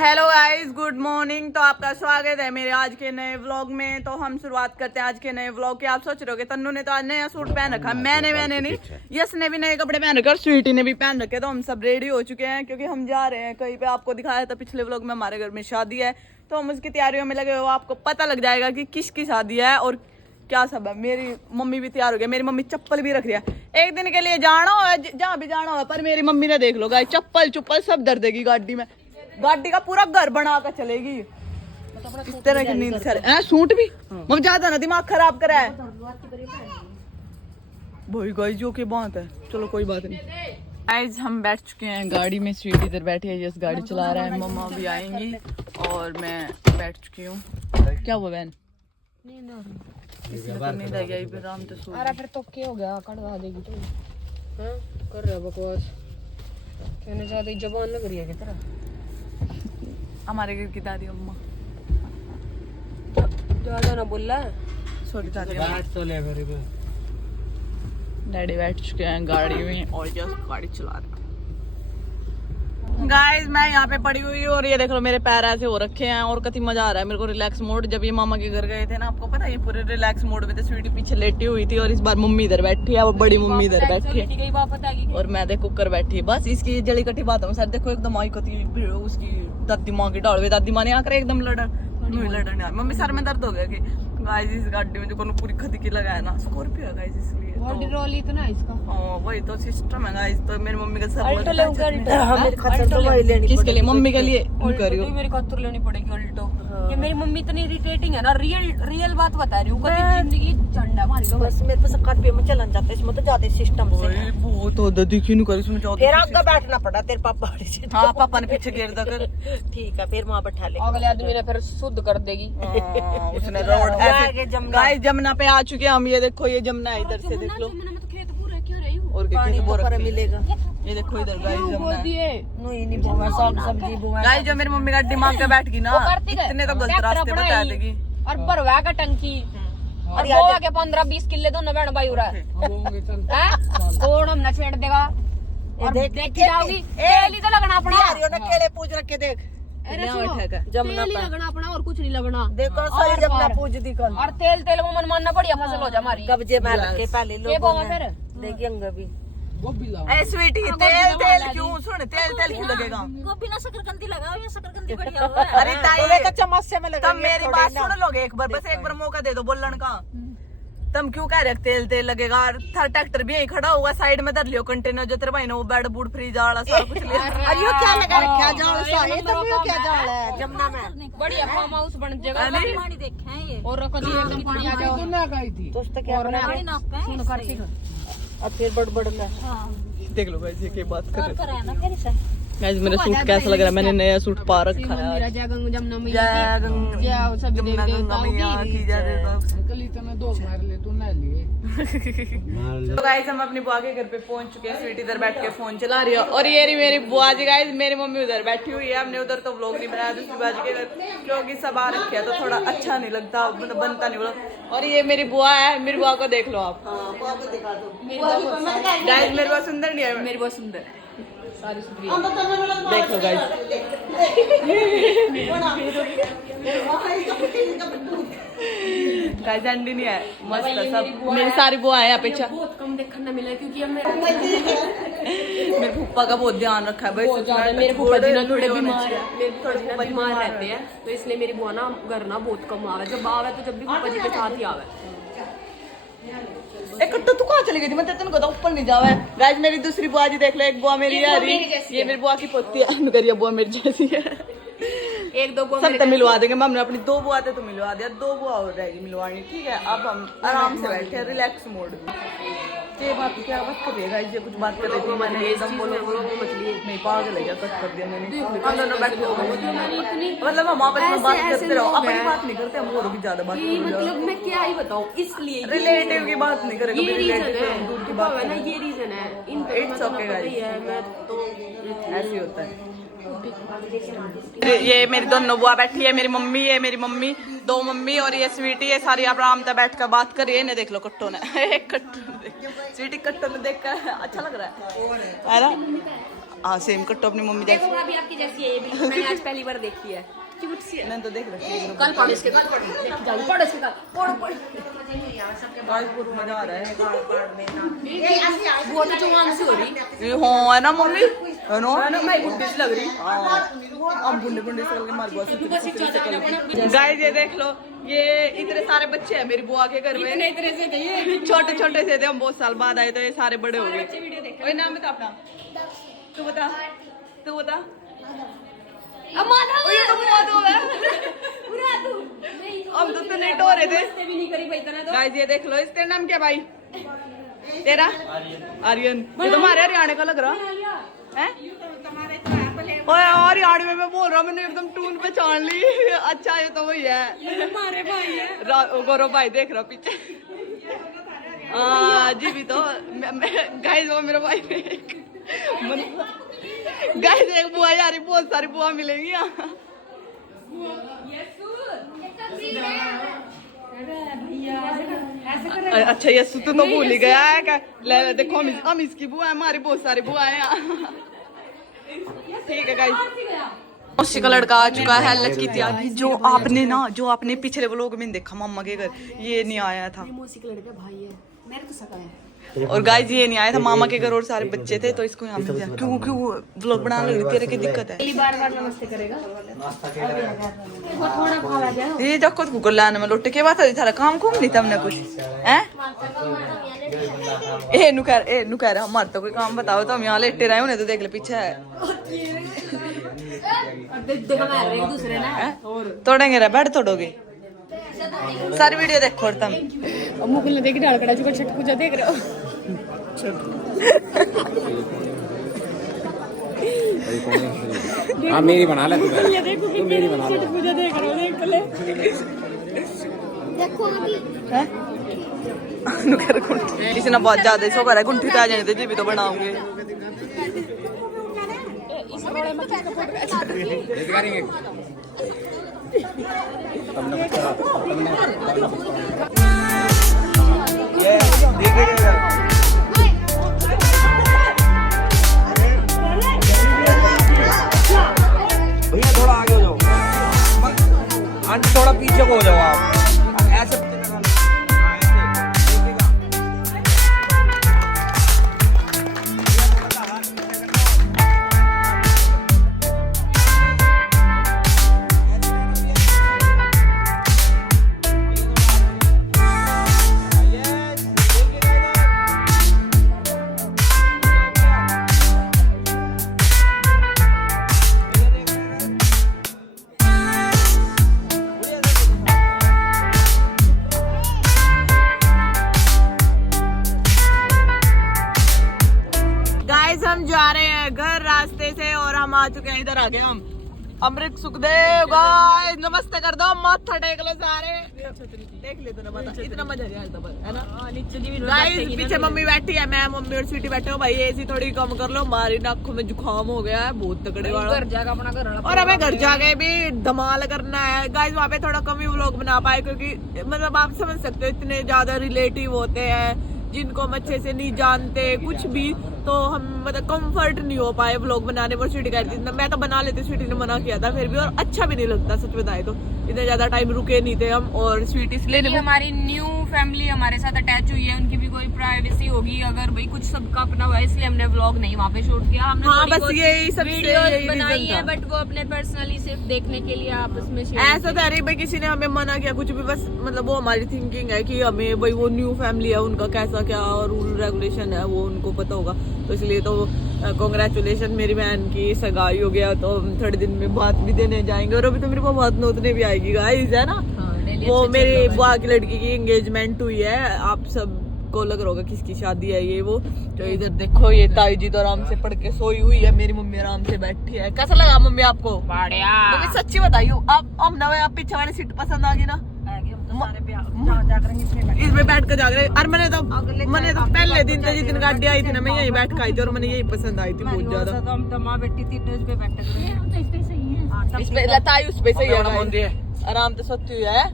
Hello guys, good morning. तो आपका स्वागत है मेरे आज के नए व्लॉग में। तो हम शुरुआत करते हैं आज के नए व्लॉग की। आप सोच रहे होगे तन्नू ने तो आज नया सूट पहन रखा, मैंने नहीं, यस ने भी नए कपड़े पहन रखे और स्वीटी ने भी पहन रखे। तो हम सब रेडी हो चुके हैं क्योंकि हम जा रहे हैं कहीं पे। आपको दिखाया था पिछले व्लॉग में हमारे घर में शादी है, तो हम उसकी तैयारियों में लगे हुए। आपको पता लग जाएगा कि किसकी शादी है और क्या सब है। मेरी मम्मी भी तैयार हो गई, मेरी मम्मी चप्पल भी रख दिया। एक दिन के लिए जाना हो जहाँ भी जाना हो, पर मेरी मम्मी ने देख लो गाइस, चप्पल चुप्पल सब धर देगी गाड़ी में। गाड़ी का पूरा घर बना कर चलेगी। इस तरह की नींद सर सूट भी मम्मी ज्यादा ना दिमाग खराब करा है भाई। गाइस जो की बात है, चलो कोई बात नहीं। गाइस हम बैठ चुके हैं गाड़ी में, स्वीट इधर बैठी है, यस गाड़ी चला रहा है, मम्मा भी आएंगी और मैं बैठ चुकी हूँ। क्या हुआ बहन? नींद आ गई आराम से सो। अरे फिर तो क्या हो गया, कड़वा देगी तू। हां कर रहा बकवास, कहने ज्यादा जबान लग रही है की तरह। हमारे घर की दादी अम्मा ज्यादा ना बोल रहा। सॉरी दादी डैडी बैठ चुके हैं गाड़ी में और जस्ट गाड़ी चला रहे हैं। गाइस मैं यहाँ पे पड़ी हुई हूँ और ये देख लो मेरे पैर ऐसे हो रखे हैं और कति मजा आ रहा है मेरे को रिलैक्स मोड। जब ये मामा के घर गए थे ना, आपको पता है, ये पूरे रिलैक्स मोड में थे। स्वीटी पीछे लेटी हुई थी और इस बार मम्मी इधर बैठी है, वो बड़ी मम्मी इधर बैठी है और मैं देखो ऊपर बैठी है। बस इसकी जड़ी कटी बात है सर, देखो एकदम आई कती उसकी दादी माँ की डाल, दादी माँ ने आकर एकदम लड़न यार। मम्मी सर में दर्द हो गया कि गाइस इस गाड़ी में जो कोई खदी की लगा है ना, स्कॉर्पियो है गाइस, इसलिए रोल इतना इसका। वही तो सिस्टम है गाइस। तो मेरी मम्मी का सर किसके लिए? मम्मी के लिए करियो। मेरी खातिर लेनी पड़ेगी अल्टो। ये मेरी मम्मी इतनी इरिटेटिंग है ना, रियल बात बता रही हूँ। जिंदगी झंडा मारी दो बस। मेरे पास स्कॉर्पियो में चलन जाते, इसमें तो ज्यादा सिस्टम से वो तो दिखी नहीं करी, इसमें फिर आगे बैठना पड़ा तेरे पापा। हाँ पापा ने पीछे गिर दे कर। ठीक है फिर वहाँ बैठा ले, अगले आदमी ने फिर शुद्ध कर देगी। उसने रोड ऐसे गाइस जमुना पे आ चुके हैं हम। ये देखो ये जमुना है, इधर से देख लो। और क्या मिलेगा? ये देखो इधर गाइस जमुना है। गाइस जो मेरी मम्मी का दिमाग पे बैठ गई ना, इतने तो गलत रास्ते बता देगी। और भरवा का टंकी और गोवा के 15-20 किले दोनों बहन भाई उड़ा है। कौन हम न छेड़ देगा? देखी जाओगी तेल ही तो लगना अपना। केले पूछ रखे देख, जमुना लगना अपना और कुछ नहीं लगना। देखो सारी जमुना पूछ दी कल। और तेल वो मन मानना बढ़िया फसल हो जा हमारी। कब्जे में रखे पहले लोगों ने फिर देखिए अंग भी। ए स्वीटी तेल क्यों? सुन तेल क्यों लगेगा? गोभी ना शकरकंदी लगाओ, ये शकरकंदी बढ़िया हो। अरे ताई तो चम्मच से में लगा। तुम मेरी बात सुन लोगे एक बार, बस एक बार मौका दे दो बोलने का। तुम क्यों कह रहे तेल लगेगा? थार ट्रैक्टर भी यही खड़ा होगा, साइड में धर लियो कंटेनर जो तेरे भाई ने वो बेड बूड फ्रीज वाला सारा कुछ लिया। अरे ये क्या लगा रखा जाल सा? ये तो क्या जाल है जमुना में? बढ़िया फार्म हाउस बन जाएगा। पानी देखे हैं ये और कभी एकदम पानी आ जाओ तो क्या पानी नाप पे सुन कर ठीक। अब फिर बड़ में हां देख लो गाइस ये क्या बात कर रहे है ना फिर से। गाइस मेरा सूट कैसा लग रहा है? मैंने नया सूट पा रखा है। जय गंगा जमुना मैया जय सब जमुना गंगा मैया की जय। तो गाइस हम अपनी बुआ के घर पे पहुंच चुके हैं। स्वीटी इधर बैठ के फोन चला रही है और ये रही मेरी बुआ जी। गाइस मेरी मम्मी उधर बैठी हुई है। हमने उधर तो व्लॉग नहीं बनाया दूसरी बाजी के घर, क्योंकि सब आ रखे हैं तो थोड़ा अच्छा नहीं लगता, मतलब बनता नहीं व्लॉग। और ये मेरी बुआ है, मेरी बुआ को देख लो आप। बुआ को दिखा दो गाइस। मेरी बुआ सुंदर नहीं है? मेरी बुआ सुंदर है, सारी सुंदर देख लो गाइस। गाइस एंडी नहीं है, मस्त है सब। मेरी सारी बुआ है यहाँ पे। बहुत कम देखने मिला क्योंकि मेरे फूफा का बहुत ध्यान रखा है भाई। मेरे फूफा जी ना थोड़े बीमार है, थोड़े बीमार रहते हैं, तो इसलिए मेरी बुआ ना घर ना बहुत कम आवे। जब आवे तो जब भी फूफा जी के साथ ही आवे। एक तो तू कहाँ चली गई थी? मैं तेरे को ऊपर नहीं जावा है। गाइस मेरी दूसरी बुआ जी देख लो, एक बुआ मेरी है, ये मेरी बुआ की पोती है, करिए बुआ मेरी जैसी है। एक दो बुआ सब तो मिलवा देंगे। हमने अपनी 2 बुआ थे तो मिलवा दिया, 2 बुआ हो जाएगी मिलवानी। ठीक है अब हम आराम से बैठे हैं रिलैक्स मोड में। क्या बात कर रही है गाइस? ये कुछ बात कर रही थी मैंने, एकदम बोलो मछली नहीं पागल है क्या? कट कर दिया मैंने। हम दोनों बैठे हो गए, मतलब हम आपस में बात करते रहो, अपनी बात नहीं करते, हम और भी ज्यादा बात करते। मतलब मैं क्या ही बताऊं, इसलिए रिलेटिव की बात नहीं करेंगे, ये रीजन है, दूर की बात है ना, ये रीजन है। इट्स ओके गाइस, मैं तो ऐसे होता है। ये मेरी दोनों बुआ बैठी है, मेरी मम्मी है, मेरी मम्मी 2 मम्मी और ये स्वीटी है। सारी आप आराम से बैठ कर बात कर रही है। देख लो कट्टो ने कट्टो स्वीटी कट्टो ने देख कर अच्छा लग रहा है ना? हाँ सेम कट्टो अपनी मम्मी देखो जैसे। भाभी आपकी जैसी है ये भी, मैंने आज पहली बार देखी है। क्यूट सी है। मैंने तो देख रखी है। कल पढ़ो इसके, कल पढ़ो, देखी जाओगी, पढ़ो इसके कल, पढ़ो। गाइस बहुत मजा आ रहा है। वो तो जवान सी हो रही। ये हाँ है ना मम्मी, है ना मैं गुड्डी सी लग रही। हम गुंडे गुंडे से करके मार बस। गाइस ये देख लो, ये इतने सारे बच्चे हैं मेरी बुआ के घर में। इतने तरह से गई छोटे छोटे से थे हम, बहुत साल बाद आए तो ये सारे बड़े हो गए। कोई नाम बता अपना, तू बता, तू बता। ये तो मुआ दो है। हम तो नहीं डो रहे थे। भी नहीं करी भाई इतना तो। गाइस ये देख लो, इसका नाम क्या भाई तेरा? आर्यन। ये तुम्हारे हरियाणा का लग रहा है। ओए हरियाणा में मैं बोल रहा हूँ, मैंने एकदम टून पे छान ली। अच्छा ये तो वही है, हमारे भाई है। गौरव भाई देख रहा पीछे। हाँ जी भी तो गाइस वो मेरा भाई गाइस एक बुआ यार, बहुत सारी बुआ मिलेंगी यहाँ। अच्छा यस्सु तो भूल ही गया है क्या? ले देखो हम इसकी बुआ है, हमारी बहुत सारी बुआ है यहाँ। ठीक है गाइस, उसी का लड़का आ चुका है लचकी त्यागी, जो आपने पिछले व्लॉग में देखा मम्मा के घर, ये नहीं आया था। मौसी का लड़का भाई है, मेरे तो सगा है। और गाइस ये नहीं आया था मामा के घर, और सारे बच्चे थे तो इसको यहाँ पे क्यों व्लॉग बनाने लगी, तेरे की दिक्कत है। पहली बार नमस्ते करेगा। वो थोड़ा खावा जाओ। ये जो खुद कुकर लाने में लोटे के बात है, थारा काम खूब नहीं था हमने कुछ हैं। ए नु कह रहा हमारे तो कोई काम बताओ, तो हम यहाँ लेटे रहे, उन्हें तो देख ले पीछे है। देखो मार रहे एक दूसरे ना। तोड़ेंगे रे, बैठ तोड़ोगे। सारी वीडियो देखो और तुम। मुकुल ने देख डाल कड़ा चुका, छठ पूजा देख रहे हो। हाँ मेरी बना ले तू। ये देखो कि मेरी बना ले, छठ पूजा देख रहे हो, देख ले। देखो अभी किसी ने बहुत ज्यादा ही सोकर है, गुंठी आ जाने दे जी भी तो बनाऊंगे। भैया थोड़ा आगे हो जाओ, आंटी थोड़ा पीछे को हो जाओ आप, ऐसे हम जा रहे हैं घर रास्ते से, और हम आ चुके हैं, इधर आ गए हम। अमृत सुखदेव गाइस नमस्ते कर दो, माथा टेक लो सारे। देख ले तो ना बता, इतना मजा नहीं आता है ना। गाइस पीछे मम्मी बैठी है, मैं मम्मी और स्वीटी बैठे हो। भाई एसी थोड़ी कम कर लो, हमारी नाकों में जुकाम हो गया है बहुत तगड़े वाला। घर जाकर अपना घर वाला, और हमें घर जाके भी धमाल करना है गाइस। वहाँ पे थोड़ा कम ही व्लॉग बना पाए, क्योंकि मतलब आप समझ सकते हो इतने ज्यादा रिलेटिव होते हैं जिनको हम अच्छे से नहीं जानते कुछ भी, तो हम मतलब कंफर्ट नहीं हो पाए व्लॉग बनाने पर। स्वीटी कहती थी मैं तो बना लेती, स्वीटी ने मना किया था फिर भी, और अच्छा भी नहीं लगता सच बताए तो। इतने ज्यादा टाइम रुके नहीं थे हम, और स्वीटी इसलिए हमारी न्यू फैमिली हमारे साथ अटैच हुई है, उनकी भी कोई प्राइवेसी होगी अगर भाई कुछ सबका अपना हुआ है, इसलिए हमने व्लॉग नहीं वहाँ पे शूट किया। हमने हाँ बस यही सब वीडियोस बनाई है, बट वो अपने पर्सनली सिर्फ देखने के लिए आपस में ऐसा था नहीं भाई किसी ने हमें मना किया कुछ भी, बस मतलब वो हमारी थिंकिंग है कि हमें भाई वो न्यू फैमिली है, उनका कैसा क्या रूल रेगुलेशन है वो उनको पता होगा, तो इसलिए तो कांग्रेचुलेशन मेरी बहन की सगाई हो गया, तो हम थोड़े दिन में बात भी देने जाएंगे। और अभी तो मेरे को बात नोतने भी आएगी गाइस, है ना। वो मेरी बुआ की लड़की की एंगेजमेंट हुई है, आप सब को लग रहा होगा किसकी शादी है ये वो। तो इधर देखो ये ताई जी तो आराम से पढ़ के सोई हुई है, मेरी मम्मी आराम से बैठी है। कैसा लगा मम्मी आपको? बढ़िया। मम्मी सच्ची बताइयो, आप नवे आप पीछे वाली सीट पसंद आ गई ना? इसमें बैठ कर जाग रहे। और मैंने तो पहले दिन जिस दिन गाड़ी आई थी ना, मैं यही बैठ खाई थी, और मैंने यही पसंद आई थी बहुत ज्यादा। इस पे लताई उस पे सही है, आराम से सोती हुई है।